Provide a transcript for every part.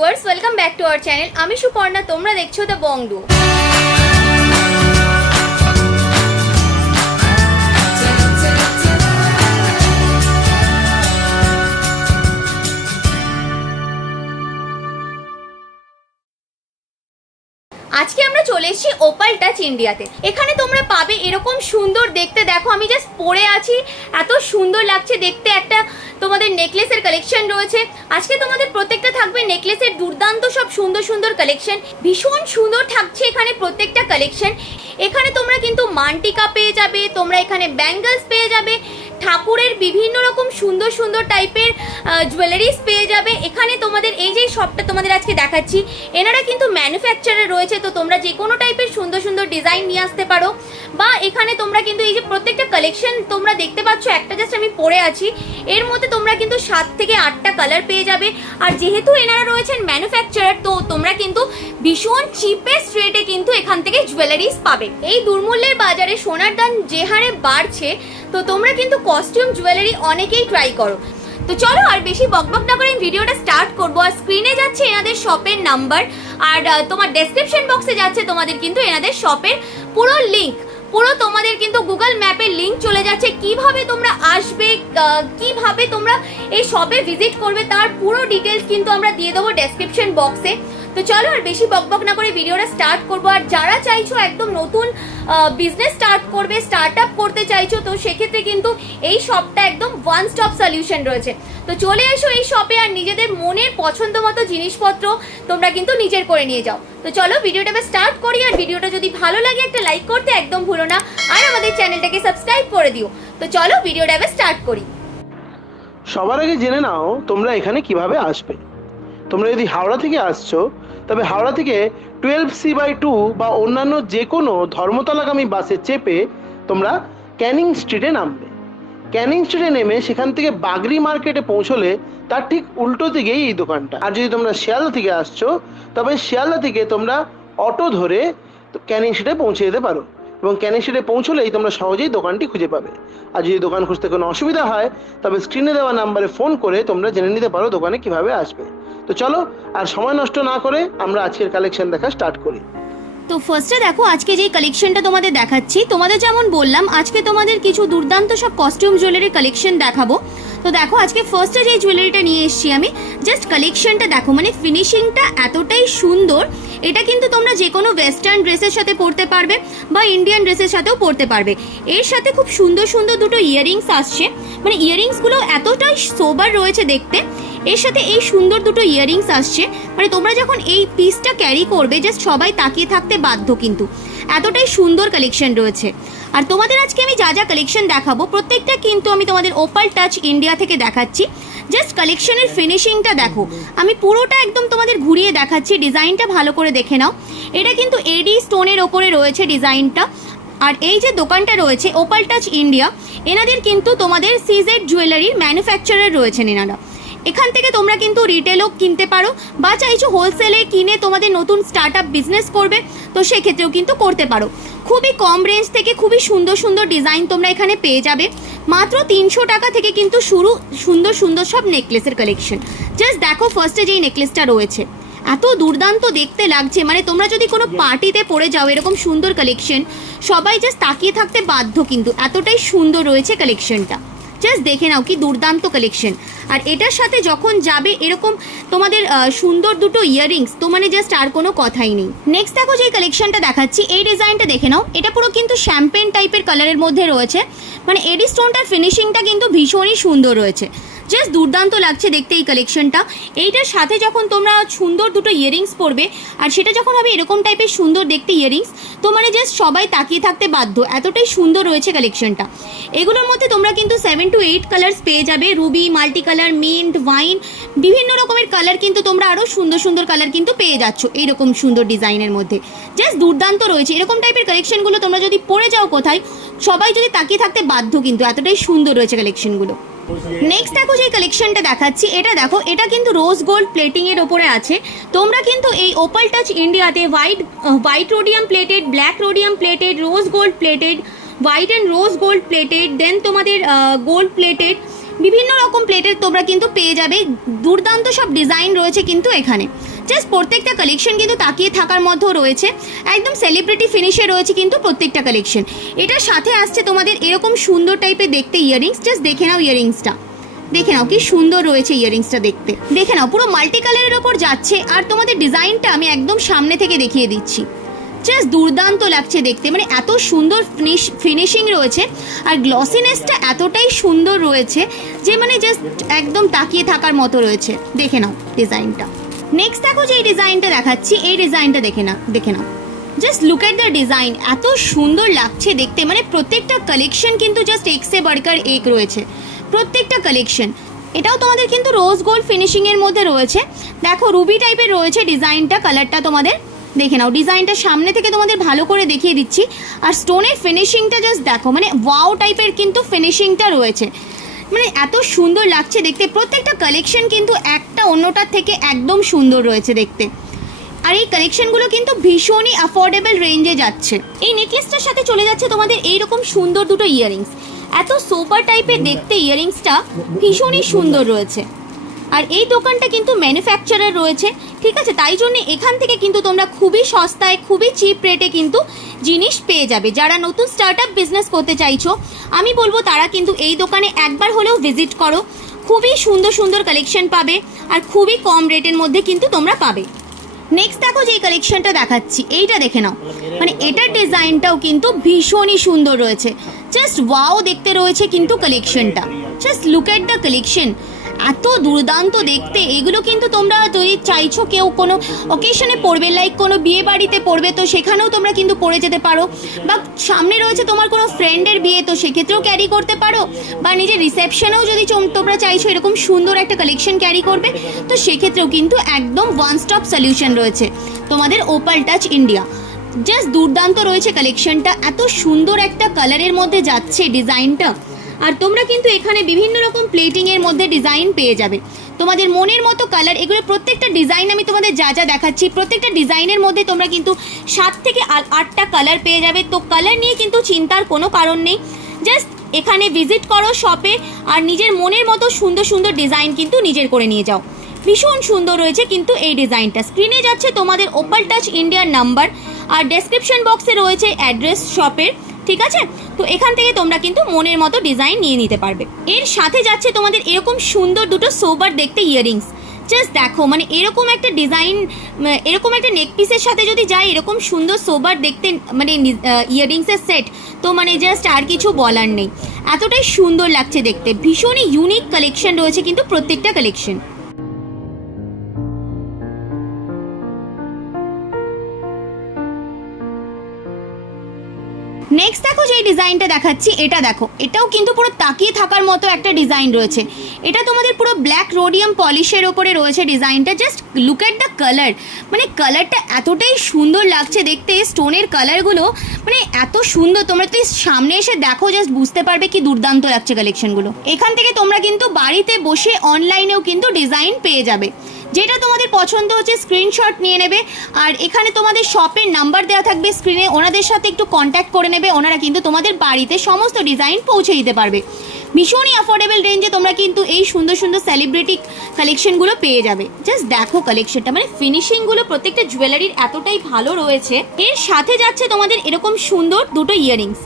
Viewers, welcome back to our channel. আমি সুপর্ণা, তোমরা দেখছো দ্য বংডু। আজকে আমরা চলে এসেছি ওপাল টাচ ইন্ডিয়াতে। এখানে তোমরা পাবে এরকম সুন্দর দেখতে, দেখো আমি জাস্ট পরে আছি, এত সুন্দর লাগছে দেখতে। একটা তোমাদের নেকলেসের কালেকশন রয়েছে। আজকে তোমাদের প্রত্যেকটা থাকবে নেকলেসের দুর্দান্ত সব সুন্দর সুন্দর কালেকশন, ভীষণ সুন্দর থাকছে এখানে প্রত্যেকটা কালেকশন। এখানে তোমরা কিন্তু মান্টিকা পেয়ে যাবে, তোমরা এখানে ব্যাঙ্গলস পেয়ে যাবে, ঠাকুরের বিভিন্ন রকম সুন্দর সুন্দর টাইপের জুয়েলারিস পেয়ে যাবে। এখানে তোমাদের এই যে শপটা তোমাদের আজকে দেখাচ্ছি, এনারা কিন্তু ম্যানুফ্যাকচারার রয়েছে, তো তোমরা যে কোনো টাইপের সুন্দর সুন্দর ডিজাইন নিয়ে আসতে পারো। বা এখানে তোমরা কিন্তু এই যে প্রত্যেকটা কালেকশন তোমরা দেখতে পাচ্ছ, একটা জাস্ট আমি পরে আছি, এর মধ্যে তোমরা কিন্তু 7 থেকে 8টা কালার পেয়ে যাবে। আর যেহেতু এনারা রয়েছেন ম্যানুফ্যাকচারার, তো তোমরা কিন্তু ভীষণ চিপেস্ট রেটে কিন্তু এখান থেকে জুয়েলারিস পাবে। এই দুর্মূল্যের বাজারে সোনার দাম যে হারে বাড়ছে, তো তোমরা কিন্তু কস্টিউম জুয়েলারি অনেকেই ট্রাই করো। তো চলো আর বেশি বকবক না করে ভিডিওটা স্টার্ট করবো। আর স্ক্রিনে যাচ্ছে এনাদের শপের নাম্বার, আর তোমার ডেসক্রিপশন বক্সে যাচ্ছে তোমাদের কিন্তু এনাদের শপের পুরো লিঙ্ক, পুরো তোমাদের কিন্তু গুগল ম্যাপের লিঙ্ক চলে যাচ্ছে। কিভাবে তোমরা আসবে, কিভাবে তোমরা এই শপে ভিজিট করবে, তার পুরো ডিটেলস কিন্তু আমরা দিয়ে দেবো ডেসক্রিপশন বক্সে। তো চলো আর বেশি বকবক না করে ভিডিওটা স্টার্ট করবো। আর যারা চাইছো একদম নতুন বিজনেস স্টার্ট করবে, স্টার্ট আপ করতে চাইছো, তো সেক্ষেত্রে কিন্তু এই শপটা একদম ওয়ান স্টপ সলিউশন রয়েছে। তো চলে এসো এই শপে আর নিজেদের মনের পছন্দ মতো জিনিসপত্র তোমরা কিন্তু নিজের করে নিয়ে যাও। তো চলো ভিডিওটা স্টার্ট করি। আর ভিডিওটা যদি ভালো লাগে একটা লাইক করতে একদম ভুলো না, আর আমাদের চ্যানেলটাকে সাবস্ক্রাইব করে দিও। তো চলো ভিডিওটা স্টার্ট করি। সবার আগে জেনে নাও তোমরা এখানে কিভাবে আসবে। তোমরা যদি হাওড়া থেকে আসছো, তবে হাওড়া থেকে 12C/2 বা অন্যান্য যে কোনো ধর্মতলাগামী বাসে চেপে তোমরা ক্যানিং স্ট্রিটে নামবে। ক্যানিং স্ট্রিটে নেমে সেখান থেকে বাগরি মার্কেটে পৌঁছলে তার ঠিক উল্টো দিকেই এই দোকানটা। আর যদি তোমরা শিয়ালদা থেকে আসছো, তবে শিয়ালদা থেকে তোমরা অটো ধরে ক্যানিং স্ট্রিটে পৌঁছে যেতে পারো, এবং ক্যানিং স্ট্রিটে পৌঁছলেই তোমরা সহজেই দোকানটি খুঁজে পাবে। আর যদি দোকান খুঁজতে কোনো অসুবিধা হয়, তবে স্ক্রিনে দেওয়া নাম্বারে ফোন করে তোমরা জেনে নিতে পারো দোকানে কিভাবে আসবে। তো চলো আর সময় নষ্ট না করে আমরা আজকের কালেকশন দেখা স্টার্ট করি। তো ফার্স্টে দেখো আজকে যেই কালেকশনটা তোমাদের দেখাচ্ছি, তোমাদের যেমন বললাম আজকে তোমাদের কিছু দুর্দান্ত সব কস্টিউম জুয়েলারির কালেকশন দেখাবো। তো দেখো আজকে ফার্স্টে যে জুয়েলারিটা নিয়ে এসেছি আমি, জাস্ট কালেকশনটা দেখো, মানে ফিনিশিংটা এতটাই সুন্দর। এটা কিন্তু তোমরা যে কোনো ওয়েস্টার্ন ড্রেসের সাথে পরতে পারবে বা ইন্ডিয়ান ড্রেসের সাথেও পরতে পারবে। এর সাথে খুব সুন্দর সুন্দর দুটো ইয়াররিংস আসছে, মানে ইয়াররিংসগুলো এতটাই সোবার রয়েছে দেখতে। এর সাথে এই সুন্দর দুটো ইয়াররিংস আসছে, মানে তোমরা যখন এই পিসটা ক্যারি করবে জাস্ট সবাই তাকিয়ে থাকতে বাধ্য, কিন্তু এতটাই সুন্দর কালেকশন রয়েছে। আর তোমাদের আজকে আমি যা যা কালেকশন দেখাবো প্রত্যেকটা কিন্তু আমি তোমাদের ওপাল টাচ ইন্ডিয়া থেকে দেখাচ্ছি। জাস্ট কালেকশনের ফিনিশিংটা দেখো, আমি পুরোটা একদম তোমাদের ঘুরিয়ে দেখাচ্ছি, ডিজাইনটা ভালো করে দেখে নাও। এটা কিন্তু এডি স্টোনের ওপরে রয়েছে ডিজাইনটা। আর এই যে দোকানটা রয়েছে ওপাল টাচ ইন্ডিয়া, এনাদের কিন্তু তোমাদের সিজেড জুয়েলারির ম্যানুফ্যাকচারার রয়েছেন এনারা। এখান থেকে তোমরা কিন্তু রিটেলও কিনতে পারো, বা চাইছো হোলসেলে কিনে তোমাদের নতুন স্টার্ট আপ বিজনেস করবে, তো সেক্ষেত্রেও কিন্তু করতে পারো। খুবই কম রেঞ্জ থেকে খুবই সুন্দর সুন্দর ডিজাইন তোমরা এখানে পেয়ে যাবে। মাত্র 300 টাকা থেকে কিন্তু শুরু সুন্দর সুন্দর সব নেকলেসের কালেকশন। জাস্ট দেখো ফার্স্টে যেই নেকলেসটা রয়েছে, এত দুর্দান্ত দেখতে লাগছে, মানে তোমরা যদি কোনো পার্টিতে পরে যাও এরকম সুন্দর কালেকশন, সবাই জাস্ট তাকিয়ে থাকতে বাধ্য, কিন্তু এতটাই সুন্দর রয়েছে কালেকশনটা। জাস্ট দেখে নাও কি দুর্দান্ত কালেকশন। আর এটার সাথে যখন যাবে এরকম তোমাদের সুন্দর দুটো ইয়াররিংস, তো মানে জাস্ট আর কোনো কথাই নেই। নেক্সট দেখো যে কালেকশনটা দেখাচ্ছি, এই ডিজাইনটা দেখে নাও। এটা পুরো কিন্তু শ্যাম্পেন টাইপের কালারের মধ্যে রয়েছে, মানে এডি স্টোনটার ফিনিশিংটা কিন্তু ভীষণই সুন্দর রয়েছে। জাস্ট দুর্দান্ত লাগছে দেখতে এই কালেকশনটা। এইটার সাথে যখন তোমরা সুন্দর দুটো ইয়াররিংস পরবে, আর সেটা যখন হবে এরকম টাইপের সুন্দর দেখতে ইয়াররিংস, তো মানে জাস্ট সবাই তাকিয়ে থাকতে বাধ্য, এতটাই সুন্দর রয়েছে কালেকশনটা। এগুলোর মধ্যে তোমরা কিন্তু 7 to 8 কালার্স পেয়ে যাবে, Ruby, multi colour, mint, wine, বিভিন্ন রকমের কালার কিন্তু তোমরা আরও সুন্দর সুন্দর কালার কিন্তু পেয়ে যাচ্ছ এইরকম সুন্দর ডিজাইনের মধ্যে। জাস্ট দুর্দান্ত রয়েছে এরকম টাইপের কালেকশনগুলো। তোমরা যদি পরে যাও কোথায়, সবাই যদি তাকিয়ে থাকতে বাধ্য, কিন্তু এতটাই সুন্দর রয়েছে কালেকশনগুলো। নেক্সট দেখো যে কালেকশনটা দেখাচ্ছি, এটা দেখো, এটা কিন্তু রোজ গোল্ড প্লেটিং এর ওপরে আছে। তোমরা কিন্তু এই ওপাল টাচ ইন্ডিয়াতে white rhodium plated, black rhodium plated, rose gold plated, white and rose gold plated, then তোমাদের গোল্ড প্লেটেড, বিভিন্ন রকম প্লেটের তোমরা কিন্তু পেয়ে যাবে, দুর্দান্ত সব ডিজাইন রয়েছে কিন্তু এখানে। জাস্ট প্রত্যেকটা কালেকশন কিন্তু তাকিয়ে থাকার মধ্যেও রয়েছে, একদম সেলিব্রিটি ফিনিশে রয়েছে কিন্তু প্রত্যেকটা কালেকশন। এটার সাথে আসছে তোমাদের এরকম সুন্দর টাইপের দেখতে ইয়াররিংস। জাস্ট দেখে নাও ইয়াররিংসটা, দেখে নাও কি সুন্দর রয়েছে ইয়াররিংসটা দেখতে, দেখে নাও পুরো মাল্টি কালারের ওপর যাচ্ছে। আর তোমাদের ডিজাইনটা আমি একদম সামনে থেকে দেখিয়ে দিচ্ছি, জাস্ট দুর্দান্ত লাগছে দেখতে, মানে এত সুন্দর ফিনিশিং রয়েছে আর গ্লসিনেসটা এতটাই সুন্দর রয়েছে যে মানে জাস্ট একদম তাকিয়ে থাকার মতো রয়েছে। দেখে নাও ডিজাইনটা। নেক্সট দেখো যে এই ডিজাইনটা দেখাচ্ছি, এই ডিজাইনটা দেখে নাও, just look at the design, এত সুন্দর লাগছে দেখতে, মানে প্রত্যেকটা কালেকশন কিন্তু জাস্ট এক্সে বার্কার এক রয়েছে প্রত্যেকটা কালেকশন। এটাও তোমাদের কিন্তু রোজ গোল্ড ফিনিশিং এর মধ্যে রয়েছে, দেখো রুবি টাইপের রয়েছে ডিজাইনটা, কালারটা তোমাদের দেখে নাও। ডিজাইনটা সামনে থেকে তোমাদের ভালো করে দেখিয়ে দিচ্ছি। আর স্টোনের ফিনিশিংটা জাস্ট দেখো, মানে ওয়াও টাইপের কিন্তু ফিনিশিংটা রয়েছে, মানে এত সুন্দর লাগছে দেখতে। প্রত্যেকটা কালেকশন কিন্তু একটা অন্যটার থেকে একদম সুন্দর রয়েছে দেখতে। আর এই কালেকশনগুলো কিন্তু ভীষণই অ্যাফোর্ডেবল রেঞ্জে যাচ্ছে। এই নেকলেসটার সাথে চলে যাচ্ছে তোমাদের এইরকম সুন্দর দুটো ইয়াররিংস, এত সোবার টাইপের দেখতে ইয়াররিংসটা ভীষণই সুন্দর রয়েছে। আর এই দোকানটা কিন্তু ম্যানুফ্যাকচারার রয়েছে, ঠিক আছে, তাই জন্য এখান থেকে কিন্তু তোমরা খুবই সস্তায় খুবই চিপ রেটে কিন্তু জিনিস পেয়ে যাবে। যারা নতুন স্টার্ট আপ বিজনেস করতে চাইছো আমি বলবো তারা কিন্তু এই দোকানে একবার হলেও ভিজিট করো, খুবই সুন্দর সুন্দর কালেকশন পাবে আর খুবই কম রেটের মধ্যে কিন্তু তোমরা পাবে। নেক্সট দেখো যে এই কালেকশনটা দেখাচ্ছি, এইটা দেখে নাও, মানে এটার ডিজাইনটাও কিন্তু ভীষণই সুন্দর রয়েছে, জাস্ট ওয়াও দেখতে রয়েছে কিন্তু কালেকশনটা। Just look at the collection, এত দুর্দান্ত দেখতে। এগুলো কিন্তু তোমরা যদি চাইছো কেউ কোনো অকেশনে পরবে, লাইক কোনো বিয়ে বাড়িতে পরবে, তো সেখানেও তোমরা কিন্তু পরে যেতে পারো, বা সামনে রয়েছে তোমার কোনো ফ্রেন্ডের বিয়ে, তো সেক্ষেত্রেও ক্যারি করতে পারো, বা নিজের রিসেপশনেও যদি তোমরা চাইছো এরকম সুন্দর একটা কালেকশন ক্যারি করবে, তো সেক্ষেত্রেও কিন্তু একদম ওয়ান স্টপ সলিউশন রয়েছে তোমাদের ওপাল টাচ ইন্ডিয়া। জাস্ট দুর্দান্ত রয়েছে কালেকশনটা, এত সুন্দর একটা কালারের মধ্যে যাচ্ছে ডিজাইনটা। আর তোমরা কিন্তু এখানে বিভিন্ন রকম প্লেটিংয়ের মধ্যে ডিজাইন পেয়ে যাবে, তোমাদের মনের মতো কালার। এগুলো প্রত্যেকটা ডিজাইন আমি তোমাদের যা যা দেখাচ্ছি প্রত্যেকটা ডিজাইনের মধ্যে তোমরা কিন্তু 7 থেকে 8টা কালার পেয়ে যাবে। তো কালার নিয়ে কিন্তু চিন্তার কোনো কারণ নেই, জাস্ট এখানে ভিজিট করো শপে আর নিজের মনের মতো সুন্দর সুন্দর ডিজাইন কিন্তু নিজের করে নিয়ে যাও। ভীষণ সুন্দর রয়েছে কিন্তু এই ডিজাইনটা। স্ক্রিনে যাচ্ছে তোমাদের ওপাল টাচ ইন্ডিয়ার নাম্বার, আর ডেসক্রিপশন বক্সে রয়েছে অ্যাড্রেস শপের, ঠিক আছে। তো এখান থেকে তোমরা কিন্তু মনের মতো ডিজাইন নিয়ে নিতে পারবে। এর সাথে যাচ্ছে তোমাদের এরকম সুন্দর দুটো সোবার দেখতে ইয়াররিংস। জাস্ট দেখো, মানে এরকম একটা ডিজাইন, এরকম একটা নেক পিসের সাথে যদি যায় এরকম সুন্দর সোবার দেখতে মানে ইয়াররিংসের সেট, তো মানে জাস্ট আর কিছু বলার নেই, এতটাই সুন্দর লাগছে দেখতে। ভীষণই ইউনিক কালেকশন রয়েছে কিন্তু প্রত্যেকটা কালেকশন। নেক্সট দেখো যে ডিজাইনটা দেখাচ্ছি, এটা দেখো, এটাও কিন্তু পুরো তাকিয়ে থাকার মতো একটা ডিজাইন রয়েছে। এটা তোমাদের পুরো ব্ল্যাক রোডিয়াম পলিশের ওপরে রয়েছে ডিজাইনটা। Just look at the colour, মানে কালারটা এতটাই সুন্দর লাগছে দেখতে, স্টোনের কালারগুলো মানে এত সুন্দর। তোমরা তো সামনে এসে দেখো, জাস্ট বুঝতে পারবে কি দুর্দান্ত লাগছে কালেকশনগুলো। এখান থেকে তোমরা কিন্তু বাড়িতে বসে অনলাইনেও কিন্তু ডিজাইন পেয়ে যাবে, যেটা তোমাদের পছন্দ হচ্ছে স্ক্রিনশট নিয়ে নেবে। আর এখানে তোমাদের শপের নাম্বার দেওয়া থাকবে স্ক্রিনে, ওনাদের সাথে একটু কন্ট্যাক্ট করে নেবে, ওনারা কিন্তু তোমাদের বাড়িতে সমস্ত ডিজাইন পৌঁছে দিতে পারবে। ভীষণই অ্যাফোর্ডেবল রেঞ্জে তোমরা কিন্তু এই সুন্দর সুন্দর সেলিব্রিটি কালেকশনগুলো পেয়ে যাবে। জাস্ট দেখো কালেকশনটা, মানে ফিনিশিংগুলো প্রত্যেকটা জুয়েলারির এতটাই ভালো রয়েছে। এর সাথে যাচ্ছে তোমাদের এরকম সুন্দর দুটো ইয়াররিংস।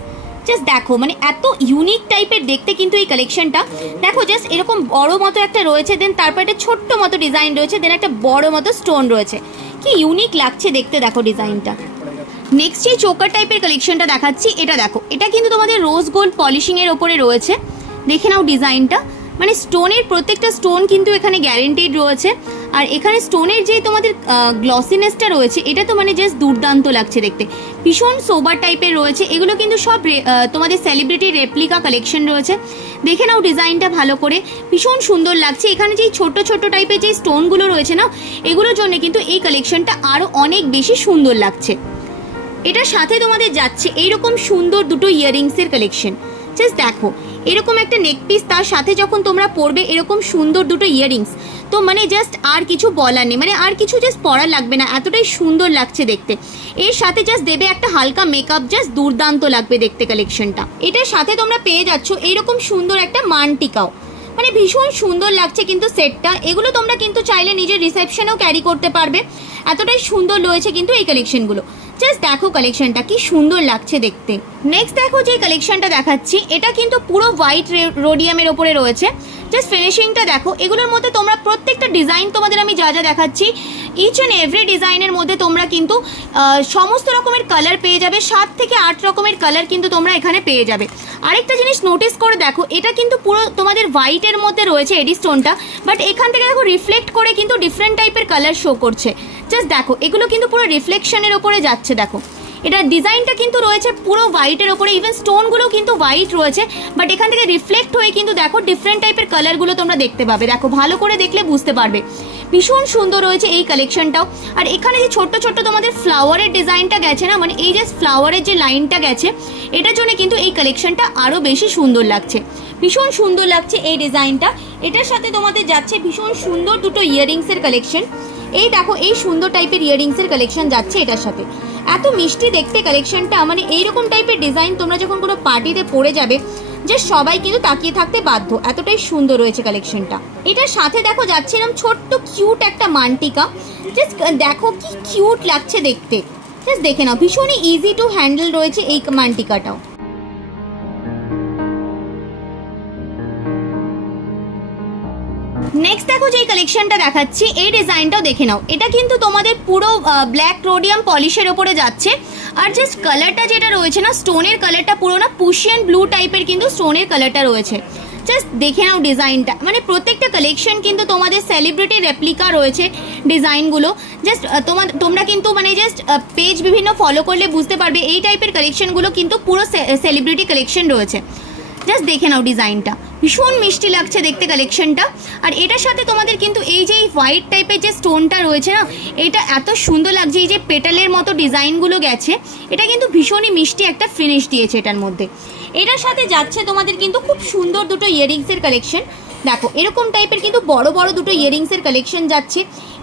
জাস্ট দেখো, মানে এত ইউনিক টাইপের দেখতে কিন্তু এই কালেকশনটা। দেখো জাস্ট এরকম বড় মতো একটা রয়েছে, দেন তারপর একটা ছোট্ট মতো ডিজাইন রয়েছে, দেন একটা বড় মতো স্টোন রয়েছে, কি ইউনিক লাগছে দেখতে। দেখো ডিজাইনটা। নেক্সট যে চোকার টাইপের কালেকশনটা দেখাচ্ছি, এটা দেখো, এটা কিন্তু তোমাদের রোজ গোল্ড পলিশিংয়ের ওপরে রয়েছে। দেখে নাও ডিজাইনটা, মানে স্টোনের প্রত্যেকটা স্টোন কিন্তু এখানে গ্যারেন্টিড রয়েছে। আর এখানে স্টোনের যে তোমাদের গ্লসিনেসটা রয়েছে, এটা তো মানে জাস্ট দুর্দান্ত লাগছে দেখতে, ভীষণ সোবার টাইপের রয়েছে। এগুলো কিন্তু সব তোমাদের সেলিব্রিটি রেপ্লিকা কালেকশন রয়েছে। দেখে নাও ডিজাইনটা ভালো করে, ভীষণ সুন্দর লাগছে। এখানে যেই ছোট ছোট টাইপের যে স্টোনগুলো রয়েছে না, এগুলোর জন্য কিন্তু এই কালেকশনটা আরও অনেক বেশি সুন্দর লাগছে। এটার সাথে তোমাদের যাচ্ছে এইরকম সুন্দর দুটো ইয়াররিংসের কালেকশন। জাস্ট দেখো, এরকম একটা নেক পিস, তার সাথে যখন তোমরা পরবে এরকম সুন্দর দুটো ইয়াররিংস, তো মানে জাস্ট আর কিছু বলার নেই, মানে আর কিছু জাস্ট পরা লাগবে না, এতটাই সুন্দর লাগছে দেখতে। এর সাথে জাস্ট দেবে একটা হালকা মেকআপ, জাস্ট দুর্দান্ত লাগবে দেখতে কালেকশনটা। এটার সাথে তোমরা পেয়ে যাচ্ছ এইরকম সুন্দর একটা মানটিকাও। মানে ভীষণ সুন্দর লাগছে কিন্তু সেটটা। এগুলো তোমরা কিন্তু চাইলে নিজের রিসেপশনেও ক্যারি করতে পারবে, এতটাই সুন্দর রয়েছে কিন্তু এই কালেকশনগুলো। জাস্ট দেখো কালেকশনটা কি সুন্দর লাগছে দেখতে। নেক্সট দেখো যে কালেকশনটা দেখাচ্ছি, এটা কিন্তু পুরো হোয়াইট রোডিয়ামের ওপরে রয়েছে। জাস্ট ফিনিশিংটা দেখো। এগুলোর মধ্যে তোমরা প্রত্যেকটা ডিজাইন তোমাদের আমি যা যা দেখাচ্ছি, ইচ অ্যান্ড এভরি ডিজাইনের মধ্যে তোমরা কিন্তু সমস্ত রকমের কালার পেয়ে যাবে। 7 থেকে 8 রকমের কালার কিন্তু তোমরা এখানে পেয়ে যাবে। আরেকটা জিনিস নোটিস করে দেখো, এটা কিন্তু পুরো তোমাদের হোয়াইটের মধ্যে রয়েছে এডি স্টোনটা, বাট এখান থেকে দেখো রিফ্লেক্ট করে কিন্তু ডিফারেন্ট টাইপের কালার শো করছে। জাস্ট দেখো এগুলো কিন্তু পুরো রিফ্লেকশনের ওপরে যাচ্ছে। দেখো এটা ডিজাইনটা কিন্তু রয়েছে পুরো হোয়াইটের ওপরে, ইভেন স্টোনগুলো কিন্তু হোয়াইট রয়েছে, বাট এখান থেকে রিফ্লেক্ট হয়ে কিন্তু দেখো ডিফারেন্ট টাইপের কালারগুলো তোমরা দেখতে পাবে। দেখো ভালো করে দেখলে বুঝতে পারবে, ভীষণ সুন্দর রয়েছে এই কালেকশনটাও। আর এখানে যে ছোট্ট ছোট্ট তোমাদের ফ্লাওয়ারের ডিজাইনটা গেছে না, মানে এই যে ফ্লাওয়ারের যে লাইনটা গেছে, এটার জন্য কিন্তু এই কালেকশনটা আরও বেশি সুন্দর লাগছে। ভীষণ সুন্দর লাগছে এই ডিজাইনটা। এটার সাথে তোমাদের যাচ্ছে ভীষণ সুন্দর দুটো ইয়াররিংসের কালেকশন। এই দেখো এই সুন্দর টাইপের ইয়াররিংসের কালেকশন যাচ্ছে এটার সাথে। এত মিষ্টি দেখতে কালেকশনটা, মানে এইরকম টাইপের ডিজাইন তোমরা যখন কোনো পার্টিতে পরে যাবে, যে সবাই কিন্তু তাকিয়ে থাকতে বাধ্য, এতটাই সুন্দর রয়েছে কালেকশনটা। এটার সাথে দেখো যাচ্ছে এরকম ছোট্ট কিউট একটা মান্টিকা। জাস্ট দেখো কি কিউট লাগছে দেখতে, জাস্ট দেখে নাও। ভীষণই ইজি টু হ্যান্ডেল রয়েছে এই মান্টিকাটাও। নেক্সট দেখো যে কালেকশনটা দেখাচ্ছি, এই ডিজাইনটাও দেখে নাও। এটা কিন্তু তোমাদের পুরো ব্ল্যাক রোডিয়াম পলিশের ওপরে যাচ্ছে। আর জাস্ট কালারটা যেটা রয়েছে না, স্টোনের কালারটা পুরো না পুশিয়ান ব্লু টাইপের কিন্তু স্টোনের কালারটা রয়েছে। জাস্ট দেখে নাও ডিজাইনটা, মানে প্রত্যেকটা কালেকশন কিন্তু তোমাদের সেলিব্রিটি রেপ্লিকা রয়েছে ডিজাইনগুলো। জাস্ট তোমরা কিন্তু মানে জাস্ট পেজ বিভিন্ন ফলো করলে বুঝতে পারবে এই টাইপের কালেকশনগুলো কিন্তু পুরো সেলিব্রিটি কালেকশন রয়েছে। জাস্ট দেখে নাও ডিজাইনটা, ভীষণ মিষ্টি লাগছে দেখতে কালেকশনটা। আর এটার সাথে তোমাদের কিন্তু এই যে হোয়াইট টাইপের যে স্টোনটা রয়েছে না, এটা এত সুন্দর লাগছে। এই যে পেটালের মতো ডিজাইনগুলো গেছে, এটা কিন্তু ভীষণই মিষ্টি একটা ফিনিশ দিয়েছে এটার মধ্যে। এটার সাথে যাচ্ছে তোমাদের কিন্তু খুব সুন্দর দুটো ইয়াররিংসের কালেকশন। দেখো এরকম টাইপের কিন্তু বড় বড় দুটো ইয়াররিংসের কালেকশন যাচ্ছে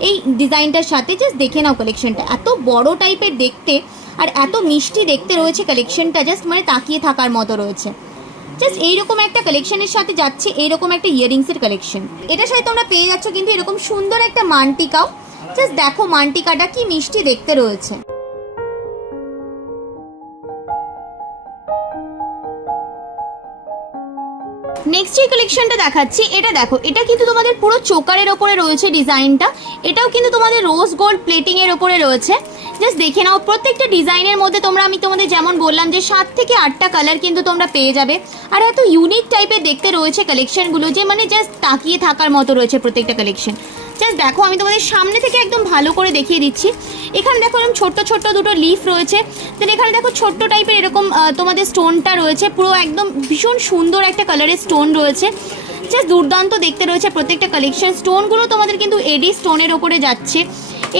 এই ডিজাইনটার সাথে। জাস্ট দেখে নাও কালেকশনটা, এত বড় টাইপের দেখতে আর এত মিষ্টি দেখতে রয়েছে কালেকশনটা, জাস্ট মানে তাকিয়ে থাকার মতো রয়েছে। জাস্ট এইরকম একটা কালেকশনের সাথে যাচ্ছে এইরকম একটা ইয়াররিংসের কালেকশন। এটার সাথে তোমরা পেয়ে যাচ্ছ কিন্তু এরকম সুন্দর একটা মান্টিকাও। জাস্ট দেখো মান্টিকাটা কি মিষ্টি দেখতে রয়েছে। নেক্সট যে কালেকশনটা দেখাচ্ছি, এটা দেখো এটা কিন্তু তোমাদের পুরো চোকারের ওপরে রয়েছে ডিজাইনটা। এটাও কিন্তু তোমাদের রোজ গোল্ড প্লেটিং এর ওপরে রয়েছে। জাস্ট দেখে নাও প্রত্যেকটা ডিজাইনের মধ্যে আমি তোমাদের যেমন বললাম যে 7 থেকে 8টা কালার কিন্তু তোমরা পেয়ে যাবে। আর এত ইউনিক টাইপের দেখতে রয়েছে কালেকশনগুলো, যে মানে জাস্ট তাকিয়ে থাকার মতো রয়েছে প্রত্যেকটা কালেকশন। জাস্ট দেখো আমি তোমাদের সামনে থেকে একদম ভালো করে দেখিয়ে দিচ্ছি। এখানে দেখো এরকম ছোট্ট ছোট্ট দুটো লিফ রয়েছে। দেন এখানে দেখো ছোট্ট টাইপের এরকম তোমাদের স্টোনটা রয়েছে, পুরো একদম ভীষণ সুন্দর একটা কালারের স্টোন রয়েছে। জাস্ট দুর্দান্ত দেখতে রয়েছে প্রত্যেকটা কালেকশন। স্টোনগুলো তোমাদের কিন্তু এডি স্টোনের ওপরে যাচ্ছে।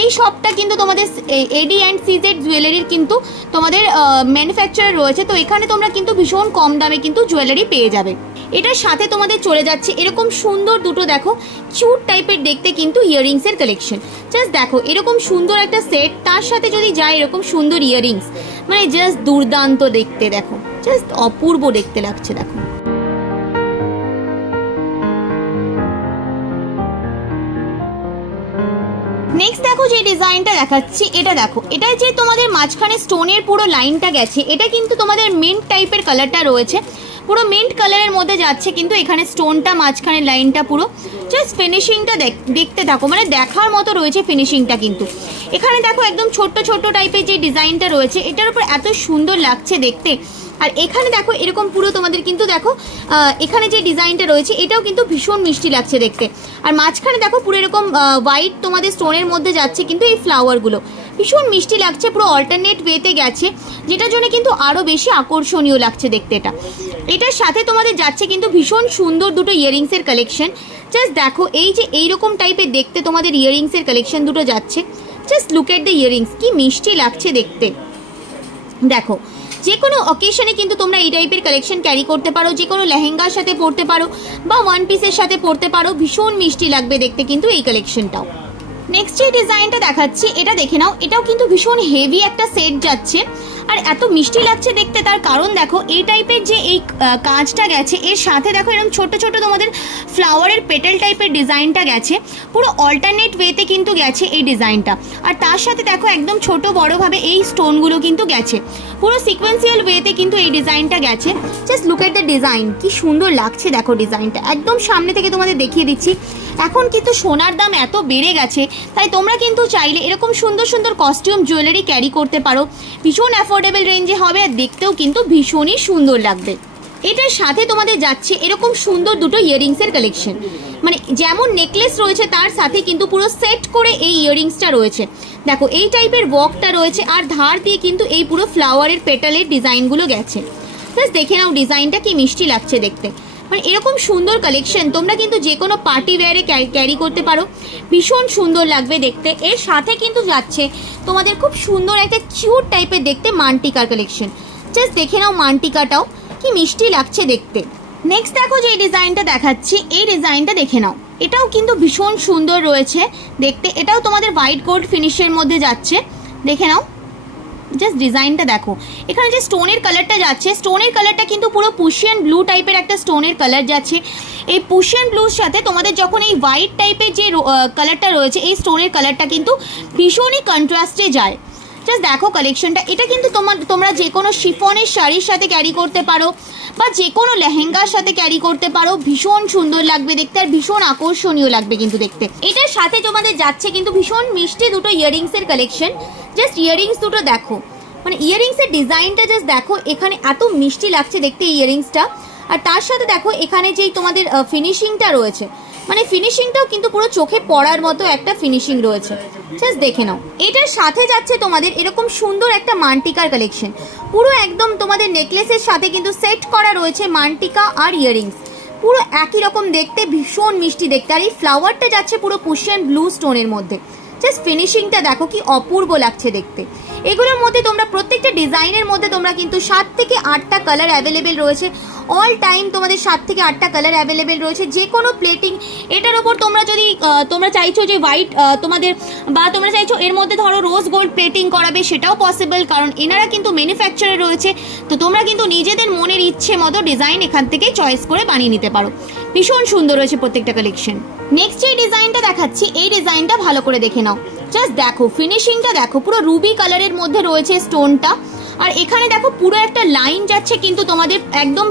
এই শপটা কিন্তু তোমাদের এডি অ্যান্ড সিজেড জুয়েলারির কিন্তু তোমাদের ম্যানুফ্যাকচারার রয়েছে। তো এখানে তোমরা কিন্তু ভীষণ কম দামে কিন্তু জুয়েলারি পেয়ে যাবে। এটার সাথে তোমাদের চলে যাচ্ছে এরকম সুন্দর দুটো দেখো কিউট টাইপের দেখতে কিন্তু ইয়াররিংসের কালেকশন। জাস্ট দেখো এরকম সুন্দর একটা সেট, তার সাথে যদি যায় এরকম সুন্দর ইয়াররিংস, মানে জাস্ট দুর্দান্ত দেখতে। দেখো জাস্ট অপূর্ব দেখতে লাগছে। দেখো নেক্সট দেখো যে ডিজাইনটা দেখাচ্ছি, এটা দেখো এটা যে তোমাদের মাঝখানে স্টোনের পুরো লাইনটা গেছে, এটা কিন্তু তোমাদের মিন্ট টাইপের কালারটা রয়েছে, পুরো মিন্ট কালারের মধ্যে যাচ্ছে কিন্তু এখানে স্টোনটা মাঝখানে লাইনটা পুরো। জাস্ট ফিনিশিংটা দেখতে থাকো, মানে দেখার মতো রয়েছে ফিনিশিংটা কিন্তু। এখানে দেখো একদম ছোট্ট ছোট্ট টাইপের যে ডিজাইনটা রয়েছে, এটার উপর এত সুন্দর লাগছে দেখতে। আর এখানে দেখো এরকম পুরো তোমাদের কিন্তু দেখো এখানে যে ডিজাইনটা রয়েছে এটাও কিন্তু ভীষণ মিষ্টি লাগছে দেখতে। আর মাঝখানে দেখো পুরো এরকম হোয়াইট তোমাদের স্টোনের মধ্যে যাচ্ছে কিন্তু এই ফ্লাওয়ারগুলো, ভীষণ মিষ্টি লাগছে, পুরো অল্টারনেট ওয়েতে গেছে, যেটার জন্য কিন্তু আরও বেশি আকর্ষণীয় লাগছে দেখতে এটা। এটার সাথে তোমাদের যাচ্ছে কিন্তু ভীষণ সুন্দর দুটো ইয়াররিংসের কালেকশন। জাস্ট দেখো এই যে এইরকম টাইপের দেখতে তোমাদের ইয়াররিংসের কালেকশন দুটো যাচ্ছে। Just look at the earrings, কি মিষ্টি লাগছে দেখতে। দেখো যে কোনো অকেশনে কিন্তু তোমরা এই টাইপের কালেকশন ক্যারি করতে পারো, যে কোনো লেহেঙ্গার সাথে পরতে পারো বা ওয়ান পিসের সাথে পরতে পারো, ভীষণ মিষ্টি লাগবে দেখতে কিন্তু এই কালেকশনটাও। নেক্সট যে ডিজাইনটা দেখাচ্ছি, এটা দেখে নাও, এটাও কিন্তু ভীষণ হেভি একটা সেট যাচ্ছে। আর এত মিষ্টি লাগছে দেখতে, তার কারণ দেখো এই টাইপের যে এই কাঁচটা গেছে, এর সাথে দেখো এরকম ছোট ছোট তোমাদের ফ্লাওয়ারের পেটাল টাইপের ডিজাইনটা গেছে, পুরো অল্টারনেট ওয়েতে কিন্তু গেছে এই ডিজাইনটা। আর তার সাথে দেখো একদম ছোট বড়ভাবে এই স্টোনগুলো কিন্তু গেছে, পুরো সিকোয়েন্সিয়াল ওয়েতে কিন্তু এই ডিজাইনটা গেছে। Just look at the design, কি সুন্দর লাগছে দেখো ডিজাইনটা, একদম সামনে থেকে তোমাদের দেখিয়ে দিচ্ছি। এখন কিন্তু সোনার দাম এত বেড়ে গেছে, তাই তোমরা কিন্তু চাইলে এরকম সুন্দর সুন্দর কস্টিউম জুয়েলারি ক্যারি করতে পারো, ভীষণ অ্যাফোর্ডেবল রেঞ্জে হবে আর দেখতেও কিন্তু ভীষণই সুন্দর লাগবে। এটার সাথে তোমাদের যাচ্ছে এরকম সুন্দর দুটো ইয়াররিংসের কালেকশন, মানে যেমন নেকলেস রয়েছে তার সাথে কিন্তু পুরো সেট করে এই ইয়াররিংসটা রয়েছে। দেখো এই টাইপের ওয়ার্কটা রয়েছে আর ধার দিয়ে কিন্তু এই পুরো ফ্লাওয়ারের পেটালের ডিজাইনগুলো গেছে। জাস্ট দেখে নাও ডিজাইনটা কি মিষ্টি লাগছে দেখতে, মানে এরকম সুন্দর কালেকশন তোমরা কিন্তু যে কোনো পার্টি ওয়্যারে ক্যারি করতে পারো, ভীষণ সুন্দর লাগবে দেখতে। এর সাথে কিন্তু যাচ্ছে তোমাদের খুব সুন্দর একটা কিউট টাইপের দেখতে মান্টিকার কালেকশন। জাস্ট দেখে নাও মান্টিকাটাও কি মিষ্টি লাগছে দেখতে। নেক্সট দেখো যে ডিজাইনটা দেখাচ্ছি, এই ডিজাইনটা দেখে নাও, এটাও কিন্তু ভীষণ সুন্দর রয়েছে দেখতে, এটাও তোমাদের হোয়াইট গোল্ড ফিনিশের মধ্যে যাচ্ছে। দেখে নাও জাস্ট ডিজাইনটা দেখো, এখানে যে স্টোনের কালারটা যাচ্ছে, স্টোনের কালারটা কিন্তু পুরো পুশিয়ান ব্লু টাইপের একটা স্টোনের কালার যাচ্ছে। এই পুশিয়ান ব্লুর সাথে তোমাদের যখন এই হোয়াইট টাইপের যে কালারটা রয়েছে, এই স্টোনের কালারটা কিন্তু ভীষণই কন্ট্রাস্টে যায়। জাস্ট দেখো কালেকশনটা, এটা কিন্তু তোমরা যে কোনো শিফনের শাড়ির সাথে ক্যারি করতে পারো বা যে কোনো লেহেঙ্গার সাথে ক্যারি করতে পারো, ভীষণ সুন্দর লাগবে দেখতে আর ভীষণ আকর্ষণীয় লাগবে কিন্তু দেখতে। এটার সাথে তোমাদের যাচ্ছে কিন্তু ভীষণ মিষ্টি দুটো ইয়াররিংসের কালেকশন। জাস্ট ইয়াররিংস দুটো দেখো, মানে ইয়াররিংসের ডিজাইনটা জাস্ট দেখো, এখানে এত মিষ্টি লাগছে দেখতে ইয়াররিংসটা। আর তার সাথে দেখো এখানে যেই তোমাদের ফিনিশিংটা রয়েছে, মানে ফিনিশিংটাও কিন্তু পুরো চোখে পড়ার মতো একটা ফিনিশিং রয়েছে। জাস্ট দেখে নাও, এটার সাথে যাচ্ছে তোমাদের এরকম সুন্দর একটা মান্টিকার কালেকশন, পুরো একদম তোমাদের নেকলেসের সাথে কিন্তু সেট করা রয়েছে মান্টিকা আর ইয়াররিংস, পুরো একই রকম দেখতে, ভীষণ মিষ্টি দেখতে। আর এই ফ্লাওয়ারটা যাচ্ছে পুরো পুশিয়ান ব্লু স্টোনের মধ্যে। জাস্ট ফিনিশিংটা দেখো কি অপূর্ব লাগছে দেখতে। এগুলোর মধ্যে তোমরা প্রত্যেকটা ডিজাইনের মধ্যে তোমরা কিন্তু 7 থেকে 8টা কালার অ্যাভেলেবেল রয়েছে, অল টাইম তোমাদের 7 থেকে 8টা কালার অ্যাভেলেবেল রয়েছে। যে কোনো প্লেটিং, এটার ওপর তোমরা যদি তোমরা চাইছো যে হোয়াইট তোমাদের, বা তোমরা চাইছো এর মধ্যে ধরো রোজ গোল্ড প্লেটিং করাবে, সেটাও পসিবল, কারণ এনারা কিন্তু ম্যানুফ্যাকচারার রয়েছে। তো তোমরা কিন্তু নিজেদের মনের ইচ্ছে মতো ডিজাইন এখান থেকে চয়েস করে বানিয়ে নিতে পারো। ভীষণ সুন্দর রয়েছে প্রত্যেকটা কালেকশন। নেক্সট যে ডিজাইনটা দেখাচ্ছি, এই ডিজাইনটা ভালো করে দেখে নাও। জাস্ট দেখো ফিনিশিংটা দেখো, পুরো রুবি কালারের মধ্যে রয়েছে স্টোনটা। আর এখানে দেখো পুরো একটা লাইন যাচ্ছে কিন্তু তোমাদের একদম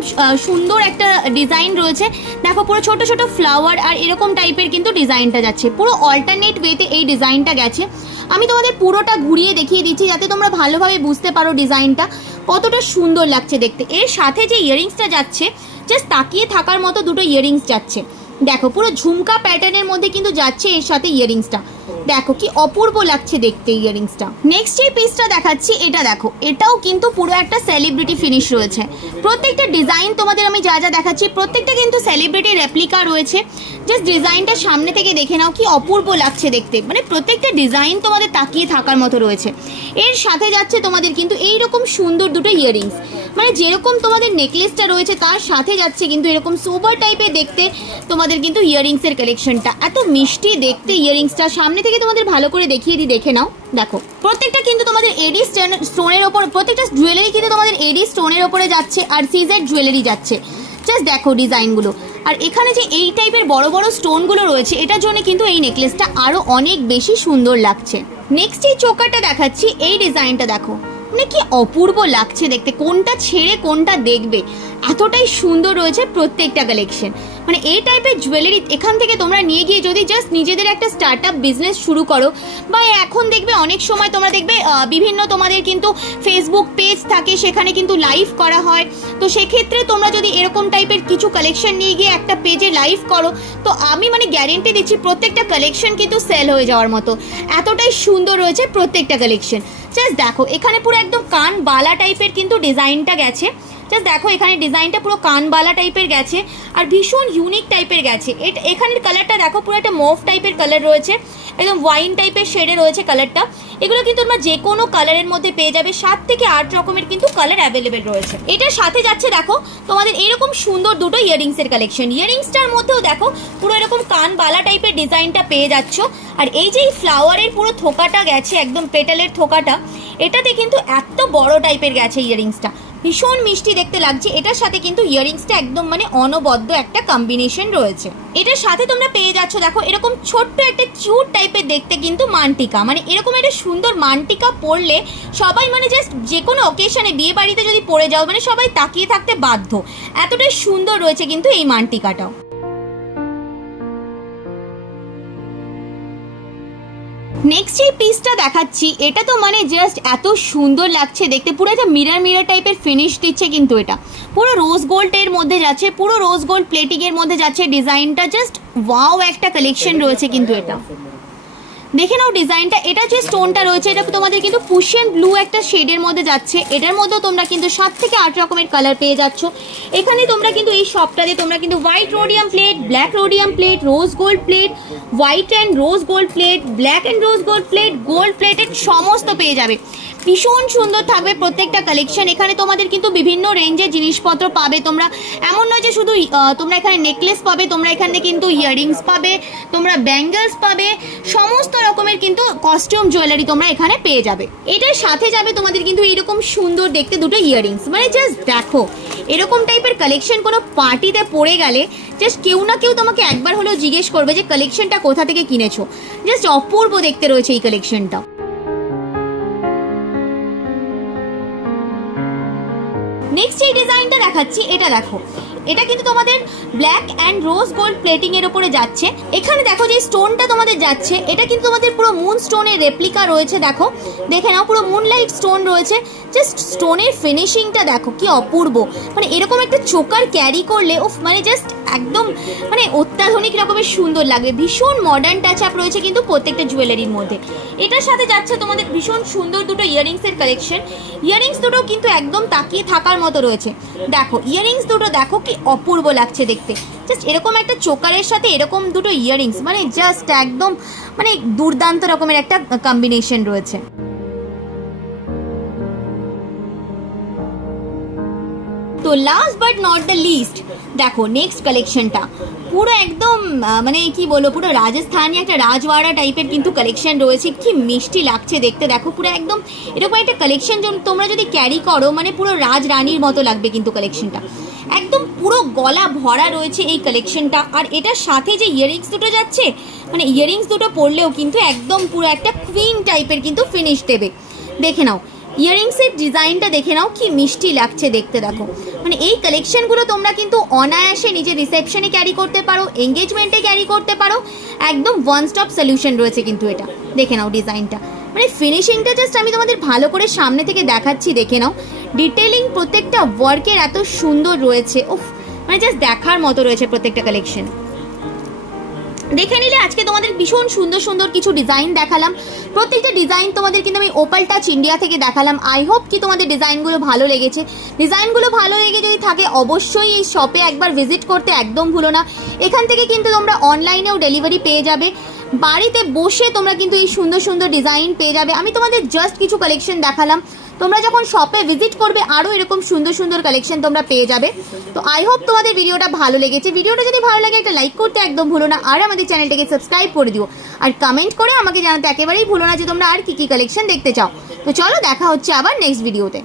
সুন্দর একটা ডিজাইন রয়েছে। দেখো পুরো ছোট ছোট ফ্লাওয়ার আর এরকম টাইপের কিন্তু ডিজাইনটা যাচ্ছে, পুরো অল্টারনেট ওয়েতে এই ডিজাইনটা গেছে। আমি তোমাদের পুরোটা ঘুরিয়ে দেখিয়ে দিচ্ছি যাতে তোমরা ভালোভাবে বুঝতে পারো ডিজাইনটা কতটা সুন্দর লাগছে দেখতে। এর সাথে যে ইয়াররিংসটা যাচ্ছে, জাস্ট তাকিয়ে থাকার মতো দুটো ইয়াররিংস যাচ্ছে। দেখো পুরো ঝুমকা প্যাটার্নের মধ্যে কিন্তু যাচ্ছে এর সাথে ইয়াররিংসটা, দেখো কি অপূর্ব লাগছে দেখতে ইয়াররিংসটা। নেক্সট যে পিসটা দেখাচ্ছি, এটা দেখো, এটাও কিন্তু পুরো একটা সেলিব্রিটি ফিনিশ রয়েছে। প্রত্যেকটা ডিজাইন তোমাদের আমি যা যা দেখাচ্ছি প্রত্যেকটা কিন্তু সেলিব্রিটি রেপ্লিকা রয়েছে। জাস্ট ডিজাইনটা সামনে থেকে দেখে নাও কি অপূর্ব লাগছে দেখতে, মানে প্রত্যেকটা ডিজাইন তোমাদের তাকিয়ে থাকার মতো রয়েছে। এর সাথে যাচ্ছে তোমাদের কিন্তু এইরকম সুন্দর দুটো ইয়াররিংস, মানে যেরকম তোমাদের নেকলেসটা রয়েছে তার সাথে যাচ্ছে কিন্তু এরকম সোবার টাইপের দেখতে তোমাদের কিন্তু ইয়াররিংসের কালেকশনটা। এত মিষ্টি দেখতে ইয়াররিংসটা, সামনে থেকে তোমাদের ভালো করে দেখিয়ে দিই, দেখে নাও। দেখো প্রত্যেকটা কিন্তু তোমাদের এডি স্টোনের ওপর, প্রত্যেকটা জুয়েলারি কিন্তু তোমাদের এডি স্টোনের ওপরে যাচ্ছে আর সিজেড জুয়েলারি যাচ্ছে। জাস্ট দেখো ডিজাইনগুলো, আর এখানে যে এই টাইপের বড় বড় স্টোনগুলো রয়েছে, এটার জন্য কিন্তু এই নেকলেসটা আরো অনেক বেশি সুন্দর লাগছে। নেক্সট এই চোকারটা দেখাচ্ছি, এই ডিজাইনটা দেখো, মানে কি অপূর্ব লাগছে দেখতে, কোনটা ছেড়ে কোনটা দেখবে, এতটাই সুন্দর রয়েছে প্রত্যেকটা কালেকশন। মানে এই টাইপের জুয়েলারি এখান থেকে তোমরা নিয়ে গিয়ে যদি জাস্ট নিজেদের একটা স্টার্ট আপ বিজনেস শুরু করো, বা এখন দেখবে অনেক সময় তোমরা দেখবে বিভিন্ন তোমাদের কিন্তু ফেসবুক পেজ থাকে, সেখানে কিন্তু লাইভ করা হয়। তো সেক্ষেত্রে তোমরা যদি এরকম টাইপের কিছু কালেকশন নিয়ে গিয়ে একটা পেজে লাইভ করো, তো আমি মানে গ্যারেন্টি দিচ্ছি প্রত্যেকটা কালেকশন কিন্তু সেল হয়ে যাওয়ার মতো, এতটাই সুন্দর রয়েছে প্রত্যেকটা কালেকশন। জাস্ট দেখো এখানে পুরো একদম কান বালা টাইপের কিন্তু ডিজাইনটা গেছে। জাস্ট দেখো এখানে ডিজাইনটা পুরো কানবালা টাইপের গেছে আর ভীষণ ইউনিক টাইপের গেছে। এখানের কালারটা দেখো পুরো একটা মভ টাইপের কালার রয়েছে, একদম ওয়াইন টাইপের শেডে রয়েছে কালারটা। এগুলো কিন্তু তোমরা যে কোনো কালারের মধ্যে পেয়ে যাবে, 7 থেকে 8 রকমের কিন্তু কালার অ্যাভেলেবেল রয়েছে। এটার সাথে যাচ্ছে দেখো তোমাদের এরকম সুন্দর দুটো ইয়ারিংসের কালেকশন। ইয়ারিংসটার মধ্যেও দেখো পুরো এরকম কানবালা টাইপের ডিজাইনটা পেয়ে যাচ্ছ। আর এই যে ফ্লাওয়ারের পুরো থোকাটা গেছে, একদম পেটালের থোকাটা, এটাতে কিন্তু এত বড় টাইপের গেছে ইয়ারিংসটা, ভীষণ মিষ্টি দেখতে লাগছে। এটার সাথে কিন্তু ইয়ারিংসটা একদম মানে অনবদ্য একটা কম্বিনেশন রয়েছে। এটার সাথে তোমরা পেয়ে যাচ্ছ দেখো এরকম ছোট্ট একটা কিউট টাইপের দেখতে কিন্তু মানটিকা, মানে এরকম একটা সুন্দর মানটিকা পরলে সবাই মানে জাস্ট যে কোনো অকেশনে বিয়ে বাড়িতে যদি পরে যাও মানে সবাই তাকিয়ে থাকতে বাধ্য, এতটাই সুন্দর রয়েছে কিন্তু এই মানটিকাটাও। নেক্সট যে পিসটা দেখাচ্ছি এটা তো মানে জাস্ট এত সুন্দর লাগছে দেখতে, পুরো একটা মিরর টাইপের ফিনিশ দিচ্ছে কিন্তু এটা পুরো রোজ গোল্ডের মধ্যে যাচ্ছে, পুরো রোজ গোল্ড প্লেটিং এর মধ্যে যাচ্ছে ডিজাইনটা, জাস্ট ওয়াও একটা কালেকশন রয়েছে কিন্তু এটা। দেখে নাও ডিজাইনটা, এটা যে স্টোনটা রয়েছে এটা তোমাদের কিন্তু পুশিয়ান ব্লু একটা শেডের মধ্যে যাচ্ছে। এটার মধ্যেও তোমরা কিন্তু 7 থেকে 8 রকমের কালার পেয়ে যাচ্ছ। এখানে তোমরা কিন্তু এই শপটাতে তোমরা কিন্তু white rhodium plate, black rhodium plate, rose gold plate, white and rose gold plate, black and rose gold plate, gold plated সমস্ত পেয়ে যাবে। ভীষণ সুন্দর থাকবে প্রত্যেকটা কালেকশন। এখানে তোমাদের কিন্তু বিভিন্ন রেঞ্জের জিনিসপত্র পাবে তোমরা, এমন নয় যে শুধু তোমরা এখানে নেকলেস পাবে, তোমরা এখানে কিন্তু ইয়াররিংস পাবে, তোমরা ব্যাঙ্গলস পাবে, সমস্ত রকমের কিন্তু কস্টিউম জুয়েলারি তোমরা এখানে পেয়ে যাবে। এটার সাথে যাবে তোমাদের কিন্তু এরকম সুন্দর দেখতে দুটো ইয়াররিংস, মানে জাস্ট দেখো এরকম টাইপের কালেকশন কোনো পার্টিতে পরে গেলে জাস্ট কেউ না কেউ তোমাকে একবার হলেও জিজ্ঞেস করবে যে কালেকশনটা কোথা থেকে কিনেছো। জাস্ট অপূর্ব দেখতে রয়েছে এই কালেকশনটা। নেক্সট এই ডিজাইনটা দেখাচ্ছি এটা দেখো, এটা কিন্তু তোমাদের black and rose gold plating এর উপরে যাচ্ছে। এখানে দেখো যে স্টোনটা তোমাদের যাচ্ছে এটা কিন্তু তোমাদের পুরো মুন স্টোনের রেপ্লিকা রয়েছে, দেখো দেখে নাও পুরো মুনলাইট স্টোন রয়েছে। জাস্ট স্টোনের ফিনিশিংটা দেখো কি অপূর্ব, মানে এরকম একটা চোকার ক্যারি করলে উফ মানে জাস্ট একদম মানে অত্যাধুনিক রকমের সুন্দর লাগবে। ভীষণ মডার্ন টাচ আপ রয়েছে কিন্তু প্রত্যেকটা জুয়েলারির মধ্যে। এটার সাথে যাচ্ছে তোমাদের ভীষণ সুন্দর দুটো ইয়াররিংসের কালেকশন। ইয়াররিংস দুটো কিন্তু একদম তাকিয়ে থাকার মতো রয়েছে, দেখো ইয়াররিংস দুটো দেখো কি অপূর্ব লাগছে দেখতে। জাস্ট এরকম একটা চোকারের সাথে এরকম দুটো ইয়াররিংস মানে জাস্ট একদম মানে দুর্দান্ত রকমের একটা কম্বিনেশন রয়েছে। তো last but not the least দেখো নেক্সট কালেকশনটা পুরো একদম মানে কি বলবো পুরো রাজস্থানী একটা রাজওয়াড়া টাইপের কিন্তু কালেকশন রয়েছে, কি মিষ্টি লাগছে দেখতে। দেখো পুরো একদম এরকম একটা কালেকশন তোমরা যদি ক্যারি করো মানে পুরো রাজরানীর মতো লাগবে কিন্তু কালেকশনটা, একদম পুরো গলা ভরা রয়েছে এই কালেকশনটা। আর এটার সাথে যে ইয়াররিংস দুটো যাচ্ছে মানে ইয়াররিংস দুটো পরলেও কিন্তু একদম পুরো একটা কুইন টাইপের কিন্তু ফিনিশ দেবে। দেখে নাও ইয়াররিংসের ডিজাইনটা দেখে নাও কি মিষ্টি লাগছে দেখতে। দেখো মানে এই কালেকশনগুলো তোমরা কিন্তু অনায়াসে নিজের রিসেপশনে ক্যারি করতে পারো, এঙ্গেজমেন্টে ক্যারি করতে পারো, একদম ওয়ান স্টপ সলিউশন রয়েছে কিন্তু এটা। দেখে নাও ডিজাইনটা মানে ফিনিশিংটা জাস্ট আমি তোমাদের ভালো করে সামনে থেকে দেখাচ্ছি, দেখে নাও ডিটেলিং প্রত্যেকটা ওয়ার্কের এত সুন্দর রয়েছে, উফ মানে জাস্ট দেখার মতো রয়েছে প্রত্যেকটা কালেকশন। দেখে নিলে আজকে তোমাদের ভীষণ সুন্দর সুন্দর কিছু ডিজাইন দেখালাম, প্রত্যেকটা ডিজাইন তোমাদের কিন্তু আমি ওপাল টাচ ইন্ডিয়া থেকে দেখালাম। আই হোপ কি তোমাদের ডিজাইনগুলো ভালো লেগেছে। ডিজাইনগুলো ভালো লেগে যদি থাকে অবশ্যই এই শপে একবার ভিজিট করতে একদম ভুলো না। এখান থেকে কিন্তু তোমরা অনলাইনেও ডেলিভারি পেয়ে যাবে, বাড়িতে বসে তোমরা কিন্তু এই সুন্দর সুন্দর ডিজাইন পেয়ে যাবে। আমি তোমাদের জাস্ট কিছু কালেকশন দেখালাম, তোমরা যখন শপে ভিজিট করবে আরও এরকম সুন্দর সুন্দর কালেকশন তোমরা পেয়ে যাবে। তো আই হোপ তোমাদের ভিডিওটা ভালো লেগেছে। ভিডিওটা যদি ভালো লাগে একটা লাইক করতে একদম ভুলো না, আর আমাদের চ্যানেলটাকে সাবস্ক্রাইব করে দিও, আর কমেন্ট করে আমাকে জানাতে একেবারেই ভুলো না যে তোমরা আর কি কি কালেকশন দেখতে চাও। তো চলো দেখা হচ্ছে আবার নেক্সট ভিডিওতে।